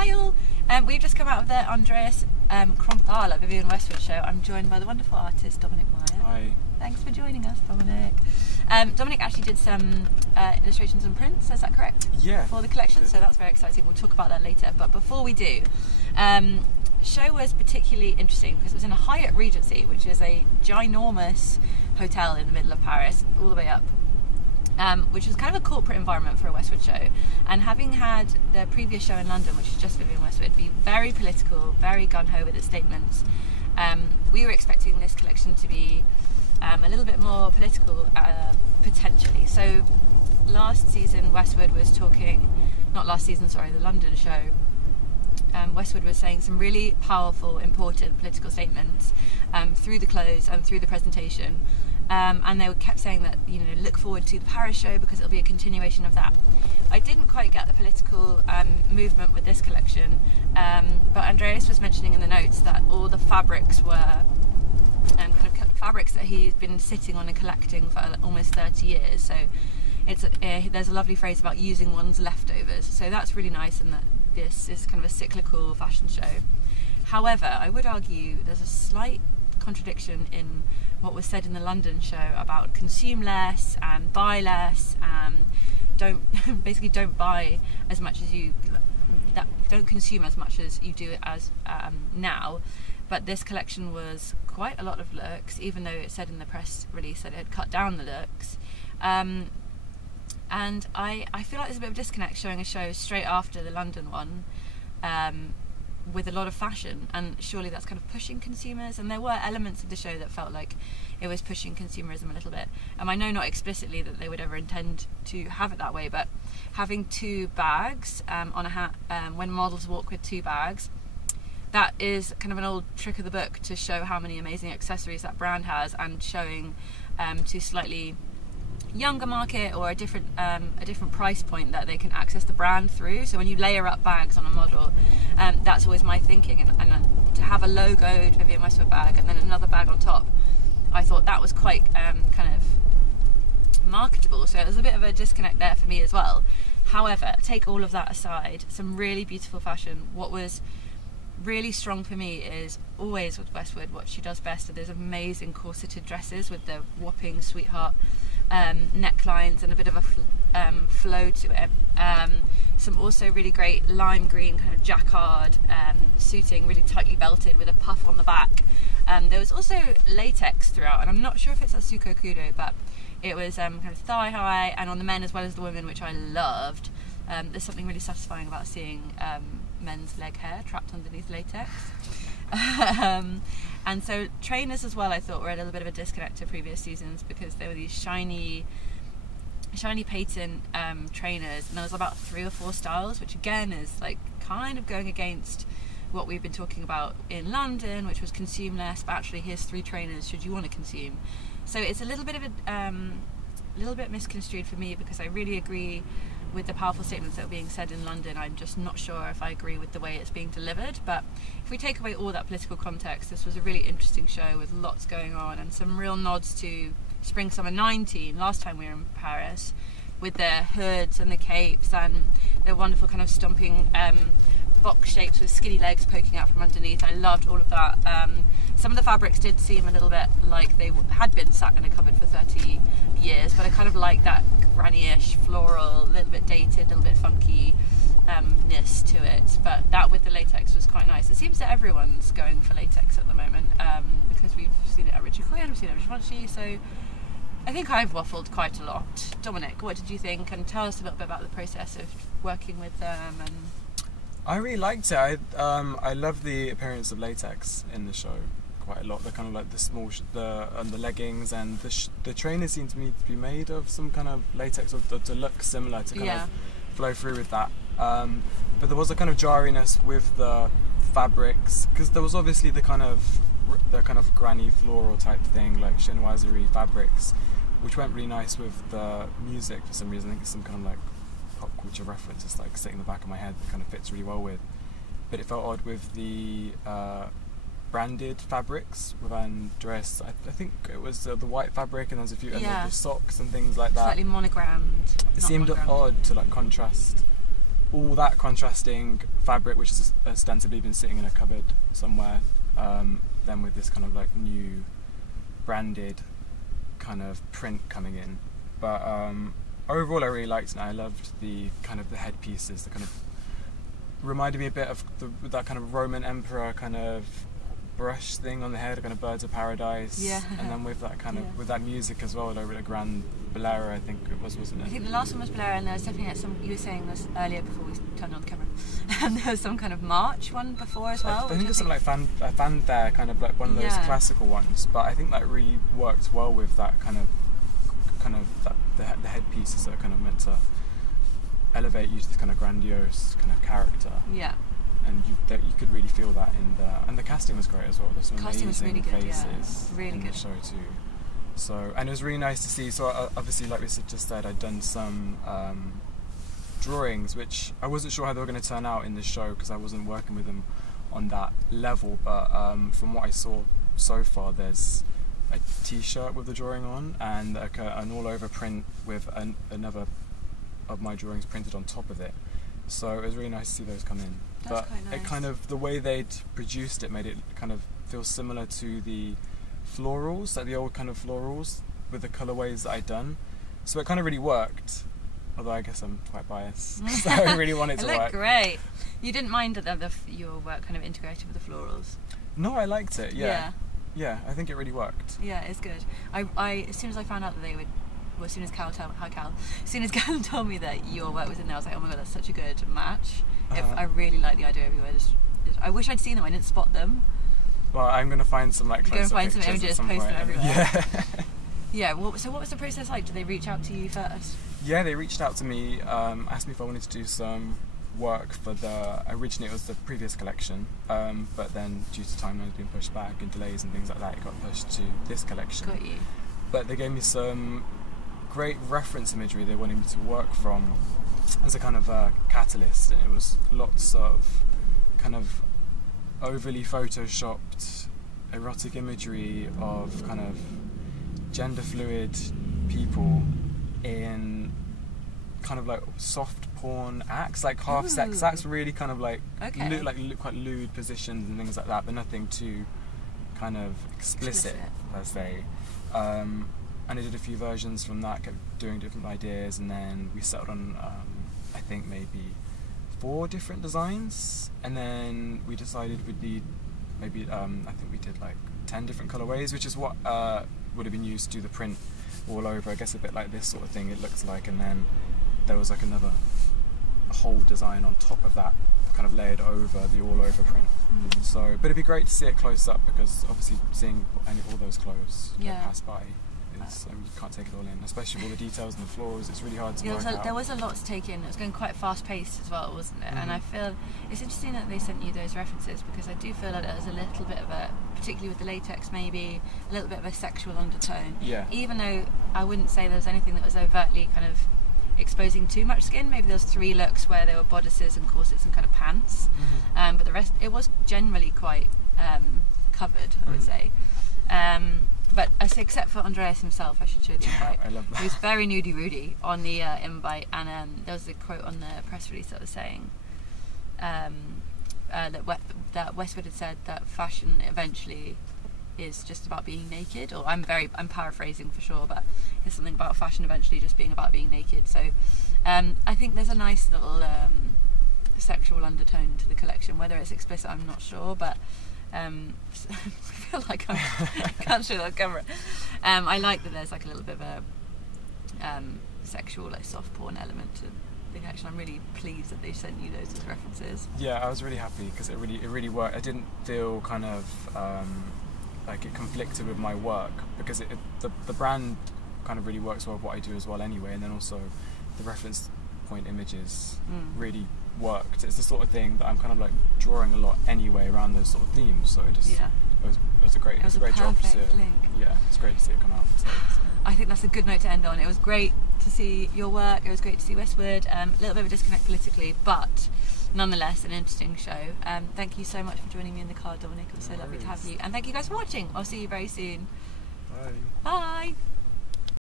Hi all, we've just come out of the Andreas Kronthaler Vivienne Westwood show. I'm joined by the wonderful artist Dominic Myatt. Hi. Thanks for joining us, Dominic. Dominic actually did some illustrations and prints, is that correct? Yeah. For the collection, so that's very exciting. We'll talk about that later. But before we do, show was particularly interesting because it was in a Hyatt Regency, which is a ginormous hotel in the middle of Paris, all the way up. Which was kind of a corporate environment for a Westwood show, and having had the previous show in London, which is just Vivienne Westwood, be very political, very gung-ho with its statements, we were expecting this collection to be a little bit more political, potentially. So last season Westwood was talking, not last season, sorry, the London show, Westwood was saying some really powerful, important political statements through the clothes and through the presentation. And they kept saying that, you know, look forward to the Paris show because it'll be a continuation of that. I didn't quite get the political movement with this collection, but Andreas was mentioning in the notes that all the fabrics were kind of fabrics that he's been sitting on and collecting for almost 30 years. So it's there's a lovely phrase about using one's leftovers. So that's really nice, and that this is kind of a cyclical fashion show. However, I would argue there's a slight contradiction in what was said in the London show about consume less and buy less, don't buy as much as you, don't consume as much as you do as now. But this collection was quite a lot of looks, even though it said in the press release that it had cut down the looks. And I feel like there's a bit of a disconnect showing a show straight after the London one, with a lot of fashion, and surely that's kind of pushing consumers, and there were elements of the show that felt like it was pushing consumerism a little bit. I know not explicitly that they would ever intend to have it that way, but having two bags on a hat, when models walk with two bags, that is kind of an old trick of the book to show how many amazing accessories that brand has, and showing to slightly younger market or a different price point that they can access the brand through. So when you layer up bags on a model, that's always my thinking, and to have a logoed Vivienne Westwood bag and then another bag on top, I thought that was quite kind of marketable. So there's a bit of a disconnect there for me as well. However, take all of that aside, some really beautiful fashion. What was really strong for me is always with Westwood what she does best are those amazing corseted dresses with the whopping sweetheart necklines and a bit of a flow to it. Some also really great lime green kind of jacquard suiting, really tightly belted with a puff on the back. There was also latex throughout, and I'm not sure if it's Asuko Kudo, but it was kind of thigh high, and on the men as well as the women, which I loved. There's something really satisfying about seeing men's leg hair trapped underneath latex. And so trainers as well, I thought, were a little bit of a disconnect to previous seasons, because there were these shiny patent trainers, and there was about 3 or 4 styles, which again is like kind of going against what we've been talking about in London, which was consume less, but actually here's 3 trainers should you want to consume. So it's a little bit of a misconstrued for me, because I really agree with the powerful statements that were being said in London. I'm just not sure if I agree with the way it's being delivered. But if we take away all that political context, this was a really interesting show with lots going on, and some real nods to Spring Summer 19, last time we were in Paris, with their hoods and the capes and their wonderful kind of stomping box shapes with skinny legs poking out from underneath. I loved all of that. Some of the fabrics did seem a little bit like they had been sat in a cupboard for 30 years, but I kind of like that granny-ish, floral, a little bit dated, a little bit funky ness to it. But that with the latex was quite nice. It seems that everyone's going for latex at the moment, because we've seen it at Richard Quinn, we've seen it at Givenchy, so I think I've waffled quite a lot. Dominic, what did you think? And tell us a little bit about the process of working with them. And I really liked it. I love the appearance of latex in the show quite a lot. The kind of like the small the leggings, and the trainers seem to me to be made of some kind of latex, or to look similar, to kind of flow through with that. But there was a kind of jarriness with the fabrics, because there was obviously the kind of granny floral type thing, like chinoiserie fabrics, which went really nice with the music for some reason. I think it's some kind of like pop culture reference. It's like sitting in the back of my head that kind of fits really well with. But it felt odd with the branded fabrics with Andreas. I think it was the white fabric, and there's a few and the socks and things like that. Slightly monogrammed. It seemed odd to like contrast all that contrasting fabric, which has ostensibly been sitting in a cupboard somewhere, then with this kind of like new branded kind of print coming in. But overall I really liked it, and I loved the kind of the headpieces, the kind of reminded me a bit of that kind of Roman emperor kind of brush thing on the head, kind of birds of paradise. Yeah. And then with that kind of with that music as well, like a grand Bolero, I think it was, wasn't it? I think the last one was Bolero, and there was definitely some, you were saying this earlier before we turned on the camera, and there was some kind of march one before as well. I think there's some like fanfare, kind of like one of those classical ones, but I think that really worked well with that kind of that the headpieces that are kind of meant to elevate you to this kind of grandiose kind of character. Yeah. And you could really feel that and the casting was great as well. There's some casting amazing was really good, faces really in good. the show too. So, and it was really nice to see. So obviously, like we just said, I'd done some drawings, which I wasn't sure how they were going to turn out in the show because I wasn't working with them on that level. But from what I saw so far, there's a T-shirt with the drawing on and like an all-over print with another of my drawings printed on top of it. So it was really nice to see those come in. That's quite nice. It kind of, the way they'd produced it made it kind of feel similar to the florals, like the old kind of florals with the colourways that I'd done. So it kind of really worked. Although I guess I'm quite biased because I really wanted to work. It looked great. You didn't mind that your work kind of integrated with the florals? No, I liked it. Yeah. I think it really worked. Yeah, it's good. I as soon as I found out that they would. Well, as soon as Cal told me that your work was in there, I was like, oh my god, that's such a good match. I really like the idea of your editors. I wish I'd seen them. I didn't spot them. Well, I'm going to find some like close-up find some images, post them everywhere. Yeah. Yeah. Well, so what was the process like? Did they reach out to you first? Yeah, they reached out to me, asked me if I wanted to do some work for originally it was the previous collection, but then due to timelines being pushed back and delays and things like that, it got pushed to this collection. Got you. But they gave me some great reference imagery they wanted me to work from as a kind of catalyst, and it was lots of kind of overly photoshopped erotic imagery of kind of gender fluid people in kind of like soft porn acts, like half sex acts, really kind of like quite lewd positions and things like that, but nothing too kind of explicit per se. And I did a few versions from that, kept doing different ideas, and then we settled on I think maybe 4 different designs, and then we decided we'd need maybe I think we did like 10 different colorways, which is what would have been used to do the print all over. I guess a bit like this sort of thing it looks like, and then there was like another whole design on top of that, kind of layered over the all over print. So, but it'd be great to see it close up, because obviously seeing all those clothes pass by, you can't take it all in, especially with all the details and the floors. It's really hard to work out. There was a lot to take in. It was going quite fast paced as well, wasn't it? And I feel it's interesting that they sent you those references, because I do feel like there was a little bit of a, particularly with the latex, maybe a little bit of a sexual undertone. Yeah. Even though I wouldn't say there was anything that was overtly kind of exposing too much skin. Maybe there was 3 looks where there were bodices and corsets and kind of pants, but the rest, it was generally quite covered, I would say. But I say, except for Andreas himself, I should show the invite. I love that. He was very nudie-roody on the invite, and there was a quote on the press release that was saying that Westwood had said that fashion eventually is just about being naked. Or I'm paraphrasing for sure, but there's something about fashion eventually just being about being naked. So I think there's a nice little sexual undertone to the collection. Whether it's explicit, I'm not sure, but I feel like I can't show that on camera. I like that there's like a little bit of a sexual, like soft porn element to the collection. I'm really pleased that they sent you those as references. Yeah, I was really happy because it really worked. I didn't feel kind of like it conflicted with my work, because the brand kind of really works well with what I do as well anyway, and then also the reference point images really worked. It's the sort of thing that I'm kind of like drawing a lot anyway around those sort of themes, so it was a great job to see it. Yeah, it's great to see it come out. So. I think that's a good note to end on. It was great to see your work, it was great to see Westwood, a little bit of a disconnect politically, but nonetheless an interesting show. Thank you so much for joining me in the car, Dominic. It was so lovely to have you, and thank you guys for watching. I'll see you very soon. Bye. Bye.